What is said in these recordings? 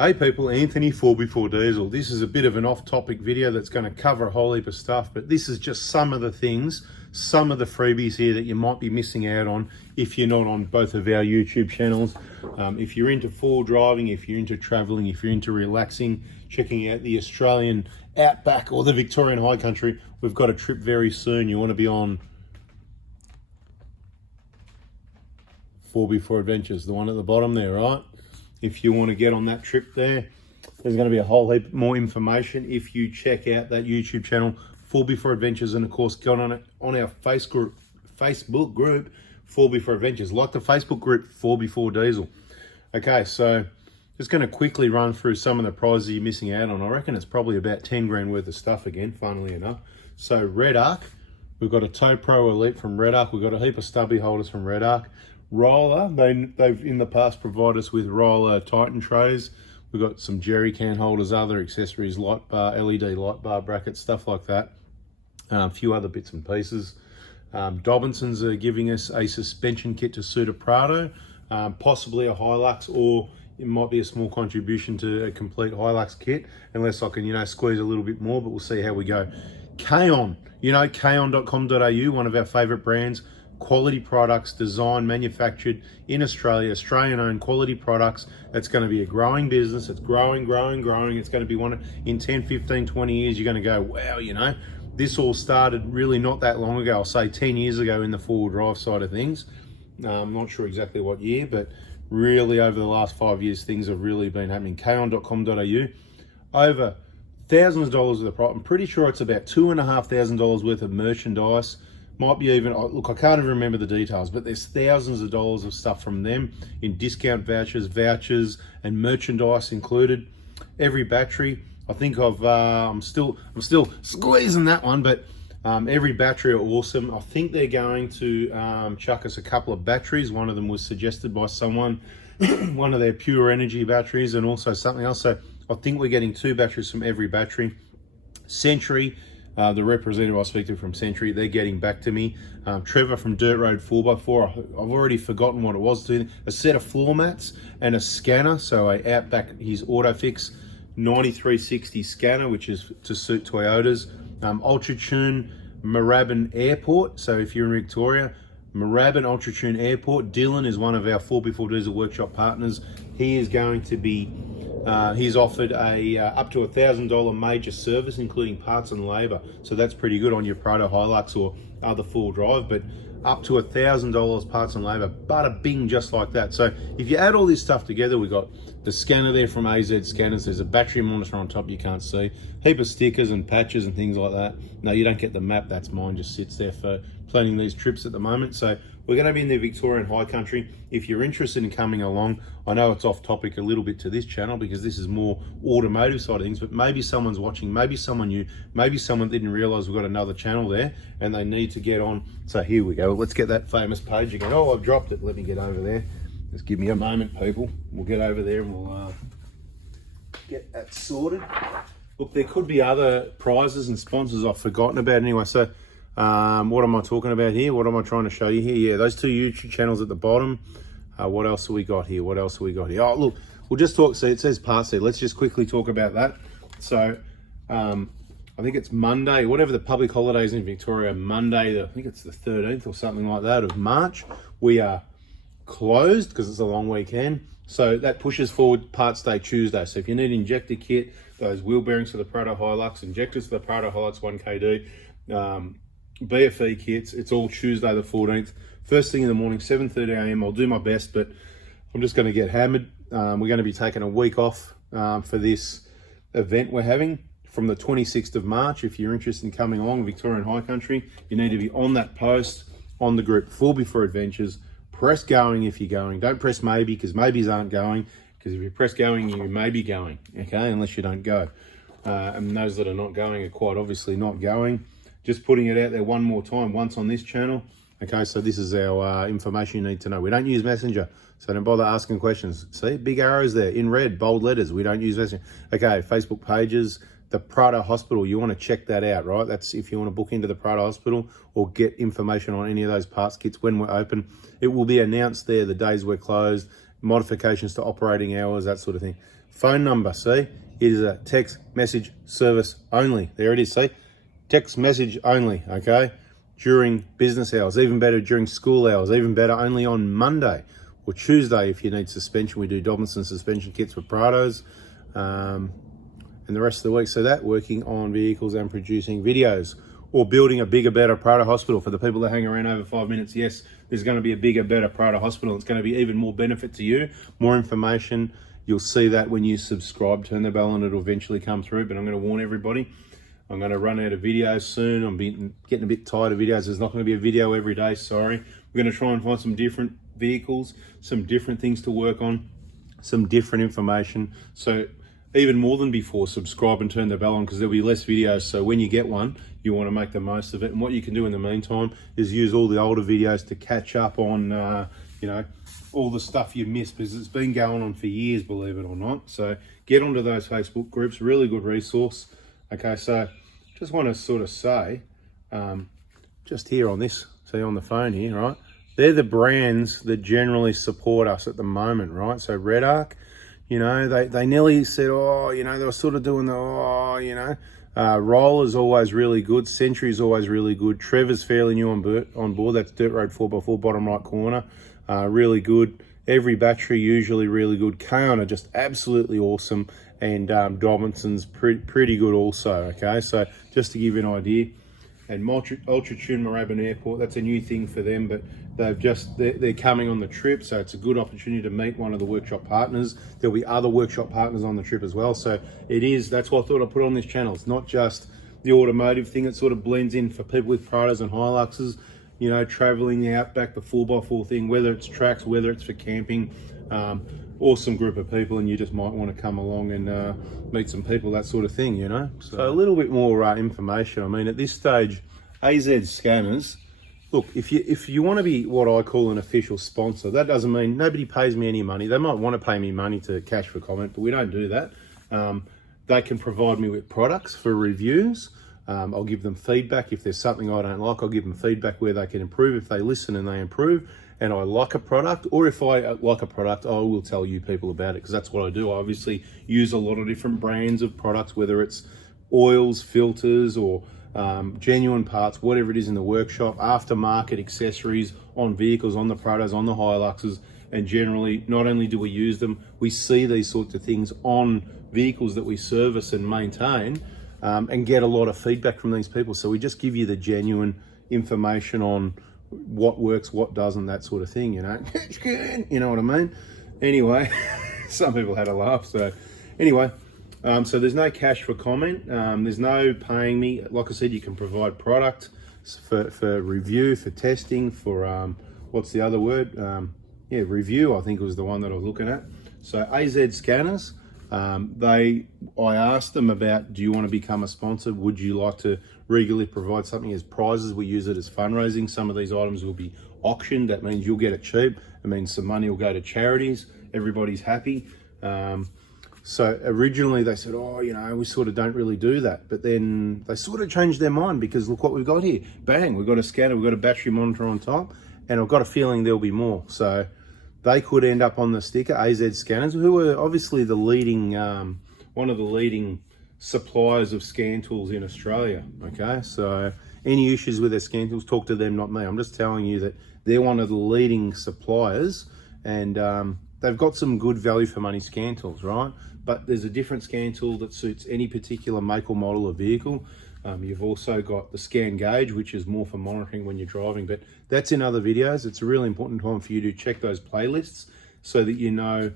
Hey people, Anthony 4x4 Diesel. This is a bit of an off-topic video that's going to cover a whole heap of stuff, but this is just some of the things, some of the freebies here that you might be missing out on if you're not on both of our YouTube channels. If you're into full driving, if you're into traveling, if you're into relaxing, checking out the Australian outback or the Victorian high country, we've got a trip very soon. You want to be on 4x4 Adventures, the one at the bottom there, right? If you want to get on that trip there, there's going to be a whole heap more information if you check out that YouTube channel, 4x4 Adventures, and of course get on it on our Facebook group, 4x4 Adventures, like the Facebook group 4x4 Diesel. Okay, so just going to quickly run through some of the prizes you're missing out on. I reckon it's probably about 10 grand worth of stuff again, funnily enough. So Red Arc, we've got a Tow Pro Elite from Red Arc. We've got a heap of stubby holders from Red Arc. Roller, they've in the past provided us with roller Titan trays. We've got some jerry can holders, other accessories, light bar, LED light bar brackets, stuff like that. A few other bits and pieces. Dobinsons are giving us a suspension kit to suit a Prado, possibly a Hilux, or it might be a small contribution to a complete Hilux kit, unless I can, squeeze a little bit more, but we'll see how we go. Kaon, kaon.com.au, one of our favorite brands. Quality products, designed, manufactured in Australia, Australian-owned quality products. That's going to be a growing business. It's growing. It's going to be one in 10, 15, 20 years. You're going to go, wow, this all started really not that long ago. I'll say 10 years ago in the four-wheel drive side of things. I'm not sure exactly what year, but really over the last 5 years, things have really been happening. Kaon.com.au. Over thousands of dollars worth of product. I'm pretty sure it's about $2,500 worth of merchandise. Might be even, look, I can't even remember the details, but there's thousands of dollars of stuff from them in discount vouchers, and merchandise included. Every battery, I think I'm still squeezing that one, but every battery are awesome. I think they're going to chuck us a couple of batteries. One of them was suggested by someone, one of their pure energy batteries, and also something else. So I think we're getting 2 batteries from every battery. Century, the representative I speak to from Century, they're getting back to me. Trevor from Dirt Road 4x4, I've already forgotten what it was. A set of floor mats and a scanner. So I outback his AutoFix 9360 scanner, which is to suit Toyotas. Ultra Tune Moorabbin Airport. So if you're in Victoria, Moorabbin Ultra Tune Airport. Dylan is one of our 4x4 Diesel Workshop partners. He is going to be he's offered a up to $1,000 major service, including parts and labor. So that's pretty good on your Prado Hilux or other full drive, but up to $1,000 parts and labor, bada bing, just like that. So if you add all this stuff together, we got the scanner there from AZ Scanners. There's a battery monitor on top you can't see, heap of stickers and patches and things like that. No, you don't get the map, that's mine, just sits there for planning these trips at the moment. So we're going to be in the Victorian high country. If you're interested in coming along, I know it's off topic a little bit to this channel because this is more automotive side of things, but maybe someone's watching, maybe someone new, maybe someone didn't realize we've got another channel there and they need to get on. So here we go. Let's get that famous page again. Oh, I've dropped it. Let me get over there. Just give me a moment, people. We'll get over there and we'll get that sorted. Look, there could be other prizes and sponsors I've forgotten about anyway. So what am I talking about here? What am I trying to show you here? Yeah, those 2 YouTube channels at the bottom. What else have we got here? Oh, look, we'll just talk. See, it says parts there. Let's just quickly talk about that. So I think it's Monday, whatever the public holidays in Victoria, Monday, I think it's the 13th or something like that of March. We are closed because it's a long weekend. So that pushes forward Parts Day Tuesday. So if you need injector kit, those wheel bearings for the Prado Hilux, injectors for the Prado Hilux 1KD, BFE kits, it's all Tuesday the 14th. First thing in the morning, 7:30 a.m. I'll do my best, but I'm just going to get hammered. We're going to be taking a week off for this event we're having from the 26th of March. If you're interested in coming along, Victorian High Country, you need to be on that post on the group 4x4 Adventures. Press going if you're going. Don't press maybe, because maybes aren't going. Because if you press going, you may be going, okay, unless you don't go. And those that are not going are quite obviously not going. Just putting it out there one more time, once on this channel. Okay, so this is our information you need to know. We don't use Messenger, so don't bother asking questions. See, big arrows there in red, bold letters. We don't use Messenger. Okay, Facebook pages, the Prado Hospital, you want to check that out, right? That's if you want to book into the Prado Hospital or get information on any of those parts kits when we're open. It will be announced there the days we're closed, modifications to operating hours, that sort of thing. phone number, see? It is a text message service only. There it is, see? Text message only, okay? During business hours, even better during school hours, even better only on Monday or Tuesday if you need suspension. We do Dobinson suspension kits for Prados and the rest of the week. So that, working on vehicles and producing videos, or building a bigger, better Prado hospital. For the people that hang around over 5 minutes, yes, there's going to be a bigger, better Prado hospital. It's going to be even more benefit to you, more information. You'll see that when you subscribe, turn the bell, and it'll eventually come through. But I'm going to warn everybody, I'm going to run out of videos soon. I'm getting a bit tired of videos. There's not going to be a video every day, sorry. We're going to try and find some different vehicles, some different things to work on, some different information. So even more than before, subscribe and turn the bell on, because there'll be less videos. So when you get one, you want to make the most of it. And what you can do in the meantime is use all the older videos to catch up on, all the stuff you missed, because it's been going on for years, believe it or not. So get onto those Facebook groups, really good resource. Okay, so just want to sort of say, just here on this, see on the phone here, right? They're the brands that generally support us at the moment, right? So Red Arc, they nearly said, they were sort of doing the, Roller's always really good. Century's always really good. Trevor's fairly new on board. That's Dirt Road 4x4, bottom right corner. Really good. Every battery usually really good. Kaon are just absolutely awesome. And Dobinson's pretty good also, okay? So just to give you an idea. And Ultra Tune Moorabbin Airport, that's a new thing for them, but they're coming on the trip, so it's a good opportunity to meet one of the workshop partners. There'll be other workshop partners on the trip as well. So that's what I thought I'd put on this channel. It's not just the automotive thing. It sort of blends in for people with Prados and Hiluxes, traveling the outback, the 4x4 thing, whether it's tracks, whether it's for camping. Awesome group of people, and you just might want to come along and meet some people, that sort of thing, So a little bit more information. I mean, at this stage, AZ Scanners, look, if you want to be what I call an official sponsor, that doesn't mean nobody pays me any money. They might want to pay me money to cash for comment, but we don't do that. They can provide me with products for reviews. I'll give them feedback. If there's something I don't like, I'll give them feedback where they can improve. If they listen and they improve, and I like a product, or if I like a product, I will tell you people about it, because that's what I do. I obviously use a lot of different brands of products, whether it's oils, filters, or genuine parts, whatever it is in the workshop, aftermarket accessories on vehicles, on the Prados, on the Hiluxes, and generally, not only do we use them, we see these sorts of things on vehicles that we service and maintain, and get a lot of feedback from these people. So we just give you the genuine information on what works, what doesn't, that sort of thing, you know what I mean? Anyway, some people had a laugh. So anyway, so there's no cash for comment. There's no paying me. Like I said, you can provide product for review, for testing, for what's the other word? Review, I think was the one that I was looking at. So AZ Scanners, I asked them about, do you want to become a sponsor? Would you like to regularly provide something as prizes? We use it as fundraising. Some of these items will be auctioned. That means you'll get it cheap. It means some money will go to charities. Everybody's happy. So originally they said, we sort of don't really do that. But then they sort of changed their mind, because look what we've got here. Bang, we've got a scanner, we've got a battery monitor on top, and I've got a feeling there'll be more. So they could end up on the sticker, AZ Scanners, who are obviously the leading, one of the leading suppliers of scan tools in Australia. Okay, so any issues with their scan tools, talk to them, not me. I'm just telling you that they're one of the leading suppliers, and they've got some good value for money scan tools, right? But there's a different scan tool that suits any particular make or model of vehicle. You've also got the scan gauge, which is more for monitoring when you're driving, but that's in other videos. It's a really important time for you to check those playlists so that you know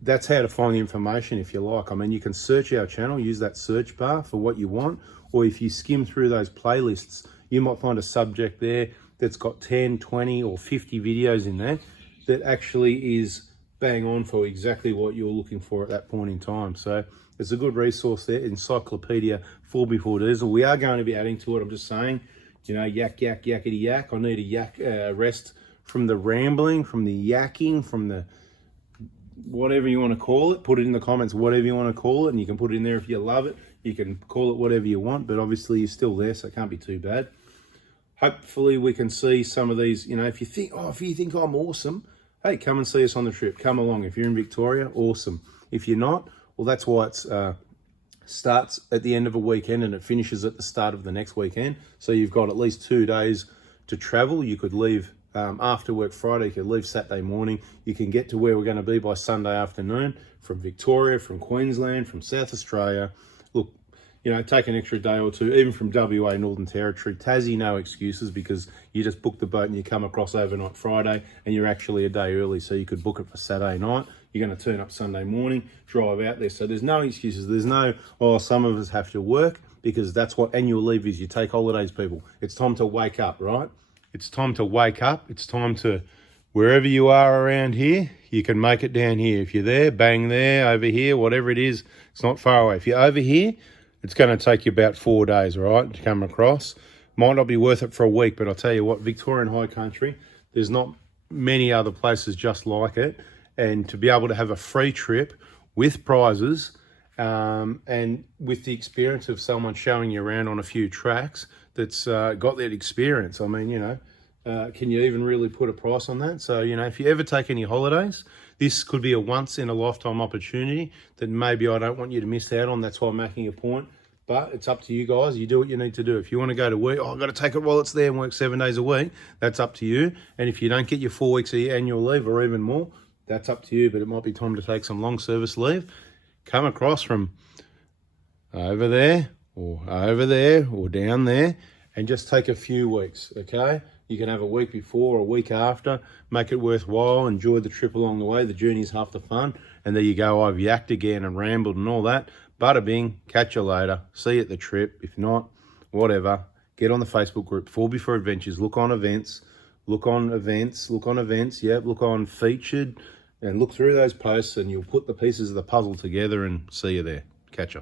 that's how to find the information, if you like. I mean, you can search our channel, use that search bar for what you want, or if you skim through those playlists, you might find a subject there that's got 10, 20, or 50 videos in there that actually is bang on for exactly what you're looking for at that point in time. So it's a good resource there, Encyclopedia 4x4 Diesel. We are going to be adding to it. I'm just saying, yak, yakety yak. I need a yak rest from the rambling, from the yakking, from the whatever you want to call it. Put it in the comments, whatever you want to call it, and you can put it in there if you love it. You can call it whatever you want, but obviously you're still there, so it can't be too bad. Hopefully we can see some of these, if you think I'm awesome, hey, come and see us on the trip. Come along. If you're in Victoria, awesome. If you're not, well, that's why it's starts at the end of a weekend and it finishes at the start of the next weekend. So you've got at least 2 days to travel. You could leave after work Friday, you could leave Saturday morning. You can get to where we're going to be by Sunday afternoon from Victoria, from Queensland, from South Australia. Look, you know, take an extra day or two, even from WA, Northern Territory. Tassie, no excuses, because you just book the boat and you come across overnight Friday and you're actually a day early. So you could book it for Saturday night. You're going to turn up Sunday morning, drive out there. So there's no excuses. There's no, oh, some of us have to work, because that's what annual leave is. You take holidays, people. It's time to wake up, right? It's time to wake up. It's time to, wherever you are around here, you can make it down here. If you're there, bang there, over here, whatever it is, it's not far away. If you're over here, it's going to take you about 4 days, right, to come across. Might not be worth it for a week, but I'll tell you what, Victorian High Country, there's not many other places just like it. And to be able to have a free trip with prizes and with the experience of someone showing you around on a few tracks that's got that experience. I mean, you know, can you even really put a price on that? So, you know, if you ever take any holidays, this could be a once-in-a-lifetime opportunity that maybe I don't want you to miss out on. That's why I'm making a point. But it's up to you guys. You do what you need to do. If you want to go to work, oh, I've got to take it while it's there and work 7 days a week, that's up to you. And if you don't get your 4 weeks of your annual leave or even more, that's up to you. But it might be time to take some long service leave. Come across from over there or down there and just take a few weeks, okay? You can have a week before or a week after, make it worthwhile, enjoy the trip along the way. The journey's half the fun. And there you go, I've yacked again and rambled and all that. Bada bing, catch you later. See you at the trip. If not, whatever. Get on the Facebook group, 4Before Adventures. Look on events, yeah, look on featured, and look through those posts and you'll put the pieces of the puzzle together and see you there. Catch ya.